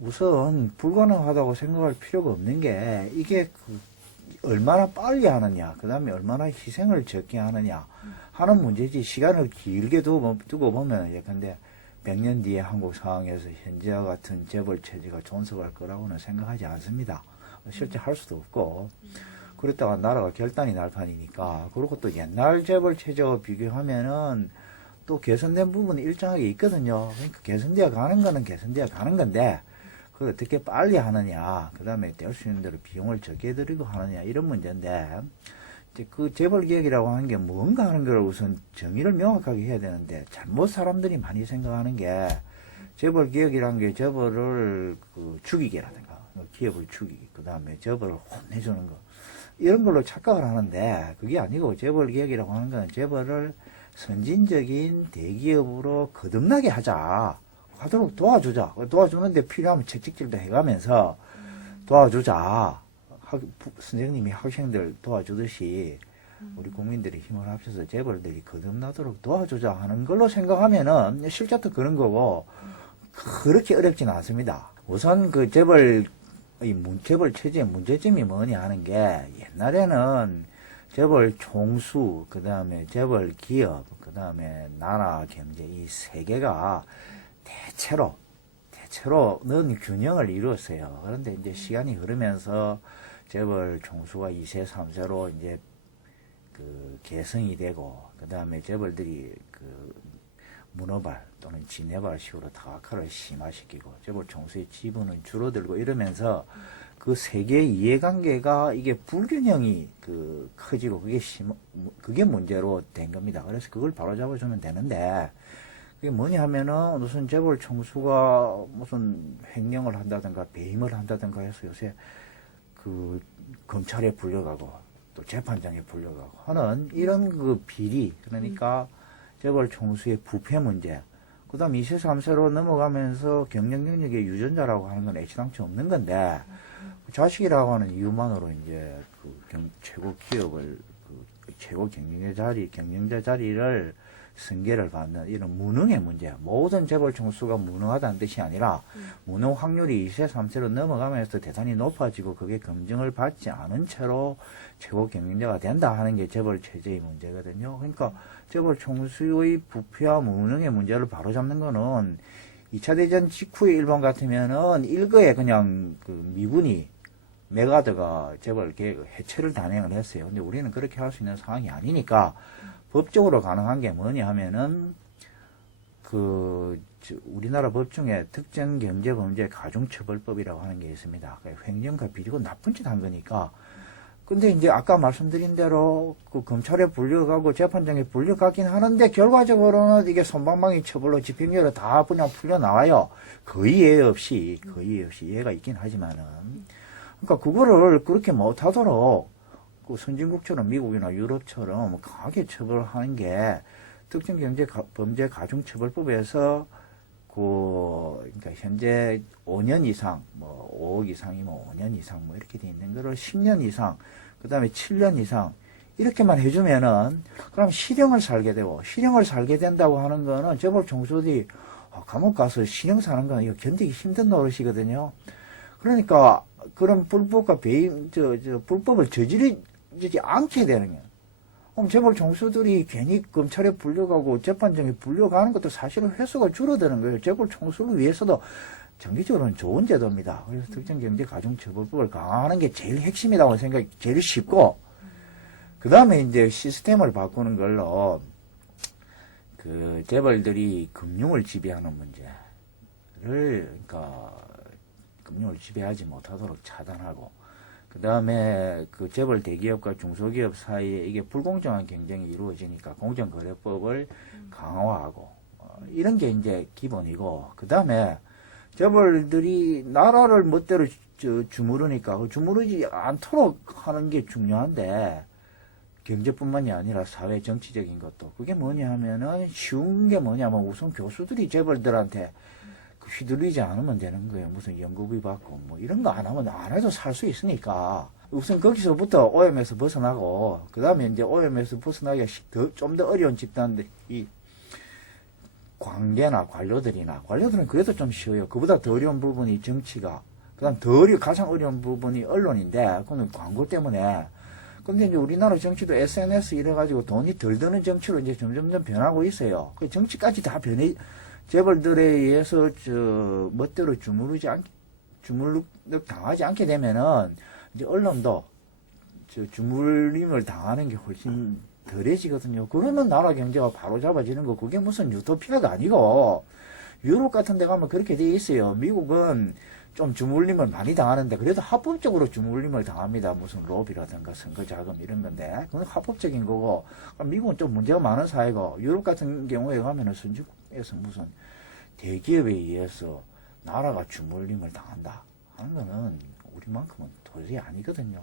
우선 불가능하다고 생각할 필요가 없는 게 이게 얼마나 빨리 하느냐, 그 다음에 얼마나 희생을 적게 하느냐 하는 문제지. 시간을 길게 두고 보면 예컨대 100년 뒤에 한국 상황에서 현재와 같은 재벌 체제가 존속할 거라고는 생각하지 않습니다. 실제 할 수도 없고, 그랬다가 나라가 결단이 날 판이니까. 그리고 또 옛날 재벌 체제와 비교하면은 또 개선된 부분이 일정하게 있거든요. 그러니까 개선되어 가는 거는 개선되어 가는 건데, 그걸 어떻게 빨리 하느냐, 그 다음에 될 수 있는 대로 비용을 적게 들이고 하느냐, 이런 문제인데, 이제 그 재벌 개혁이라고 하는 게 뭔가 하는 걸 우선 정의를 명확하게 해야 되는데, 잘못 사람들이 많이 생각하는 게, 재벌 개혁이라는 게 재벌을 죽이기라든가, 기업을 죽이기, 그 다음에 재벌을 혼내주는 거, 이런 걸로 착각을 하는데, 그게 아니고 재벌 개혁이라고 하는 건 재벌을 선진적인 대기업으로 거듭나게 하도록 도와주자. 도와주는데 필요하면 채찍질도 해가면서 도와주자. 선생님이 학생들 도와주듯이 우리 국민들이 힘을 합쳐서 재벌들이 거듭나도록 도와주자 하는 걸로 생각하면은 실제도 그런 거고, 그렇게 어렵지는 않습니다. 우선 그 재벌 체제의 문제점이 뭐냐 하는 게, 옛날에는 재벌 총수, 그 다음에 재벌 기업, 그 다음에 나라 경제, 이 세 개가 대체로는 균형을 이루었어요. 그런데 이제 시간이 흐르면서 재벌 총수가 2세, 3세로 이제 개성이 되고, 그 다음에 재벌들이 문어발 또는 지네발식으로 다각화를 심화시키고, 재벌 총수의 지분은 줄어들고 이러면서 그 세계의 이해관계가 이게 불균형이 커지고 그게 문제로 된 겁니다. 그래서 그걸 바로잡아주면 되는데, 그게 뭐냐 하면은 우선 재벌 총수가 무슨 횡령을 한다든가 배임을 한다든가 해서 요새 검찰에 불려가고 또 재판장에 불려가고 하는 이런 비리, 그러니까 재벌 총수의 부패 문제, 그 다음 2세, 3세로 넘어가면서 경영 능력의 유전자라고 하는 건 애시당초 없는 건데, 자식이라고 하는 이유만으로 이제 최고 기업을, 최고 경영자 자리를 승계를 받는 이런 무능의 문제. 모든 재벌 총수가 무능하다는 뜻이 아니라, 무능 확률이 2세, 3세로 넘어가면서 대단히 높아지고 그게 검증을 받지 않은 채로 최고 경영자가 된다 하는 게 재벌 체제의 문제거든요. 그러니까 재벌 총수의 부패와 무능의 문제를 바로잡는 거는 2차 대전 직후의 일본 같으면은 일거에 그냥 미군이 메가드가 재벌 개혁 해체를 단행을 했어요. 근데 우리는 그렇게 할 수 있는 상황이 아니니까 법적으로 가능한 게 뭐냐 하면은 우리나라 법 중에 특정경제범죄 가중처벌법이라고 하는 게 있습니다. 횡령과 비리고 나쁜 짓 한 거니까. 근데 이제 아까 말씀드린 대로 검찰에 불려가고 재판장에 불려가긴 하는데, 결과적으로는 이게 솜방망이 처벌로 집행유예로 다 그냥 풀려 나와요. 거의 예외 없이 예외가 있긴 하지만은. 그러니까 그거를 그렇게 못하도록 선진국처럼 미국이나 유럽처럼 강하게 처벌하는 게 특정경제범죄 가중처벌법에서 그러니까 현재 5년 이상, 5억 이상이면 5년 이상 이렇게 돼 있는 거를 10년 이상, 그 다음에 7년 이상 이렇게만 해주면은, 그럼 실형을 살게 되고, 실형을 살게 된다고 하는 거는 재벌 총수들이 감옥 가서 실형 사는 건 이거 견디기 힘든 노릇이거든요. 그러니까 그런 불법과 불법을 저지르지 않게 되는 거예요. 그럼 재벌 총수들이 괜히 검찰에 불려가고 재판장에 불려가는 것도 사실은 횟수가 줄어드는 거예요. 재벌 총수를 위해서도 정기적으로는 좋은 제도입니다. 그래서 특정경제가중처벌법을 강화하는 게 제일 핵심이라고 생각이 제일 쉽고, 그 다음에 이제 시스템을 바꾸는 걸로 재벌들이 금융을 지배하는 문제를, 그러니까 금융을 지배하지 못하도록 차단하고, 그 다음에 재벌 대기업과 중소기업 사이에 이게 불공정한 경쟁이 이루어지니까 공정거래법을 강화하고, 이런 게 이제 기본이고, 그 다음에 재벌들이 나라를 멋대로 주무르니까 주무르지 않도록 하는 게 중요한데, 경제뿐만이 아니라 사회 정치적인 것도. 그게 뭐냐 하면은 쉬운 게 뭐냐면 우선 교수들이 재벌들한테 휘둘리지 않으면 되는 거예요. 무슨 연구비 받고 이런 거 안 하면 안 해도 살 수 있으니까 우선 거기서부터 오염에서 벗어나고, 그 다음에 이제 오염에서 벗어나기가 좀 더 어려운 집단들이, 관계나 관료들은 그래도 좀 쉬워요. 그보다 더 어려운 부분이 정치가, 그다음 가장 어려운 부분이 언론인데, 그건 광고 때문에. 근데 이제 우리나라 정치도 SNS 이래가지고 돈이 덜 드는 정치로 이제 점점점 변하고 있어요. 그 정치까지 다 재벌들에 의해서 멋대로 주물럭 당하지 않게 되면은 이제 언론도 주물림을 당하는 게 훨씬 덜해지거든요. 그러면 나라 경제가 바로 잡아지는 거, 그게 무슨 유토피아가 아니고, 유럽 같은 데 가면 그렇게 돼 있어요. 미국은 좀 주물림을 많이 당하는데, 그래도 합법적으로 주물림을 당합니다. 무슨 로비라든가 선거자금 이런 건데, 그건 합법적인 거고, 미국은 좀 문제가 많은 사회고, 유럽 같은 경우에 가면은 선진국에서 무슨 대기업에 의해서 나라가 주물림을 당한다 하는 거는 우리만큼은 도저히 아니거든요.